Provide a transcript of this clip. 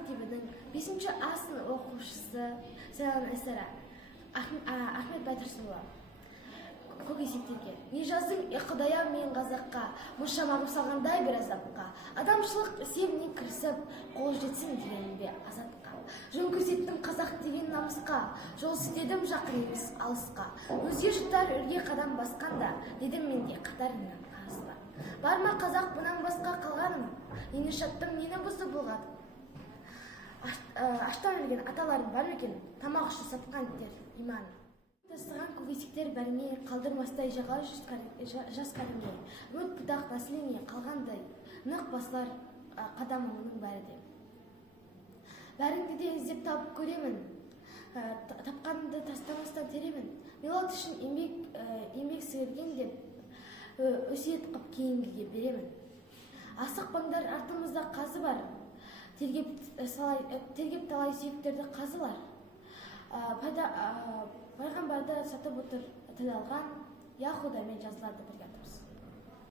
мектебінің 5-А сынып оқушысы Сайлан Айсара. Ахмет Байтұрсынұлы. Көкесектерге: не жаздың Құдайым мен қазаққа, мұнша мағып салғандай бір азапқа, адамшылық сеніне кірісіп, қол жетсін деген бе азатқа. Жөн көрсеттім қазақ деген намысқа, жол сілтедім жақын емес алысқа. Өзге жұрттар өрге қадам басқанда, дедім мен де қатарынан қарысқа. Бар ма қазақ бұнан басқа қалғаным, нені шаттым, нені бұзды болғадым. Аштан өлген аталарым бар екен, тамақ үшін сатқан тер иманы. Тастаған көкесектер бәріне, қалдырмастай жаға жас кәрімге, үміт бұдақ нәсіліне қалғандай, нық басылар қадамы мұның бәрі де. Бәріңді де іздеп тауып көремін, тапқанымды тастамастан теремін. Милат үшін еңбек сіңірген деп, өсиет қып кейінгіге беремін. Асықпаңдар, артымызда қазы бар, тергеп талай сүйектерді қазылар. Пайғамбарды сатып отыр тіл алған, Яхудамен жазыларды бірге атырыз.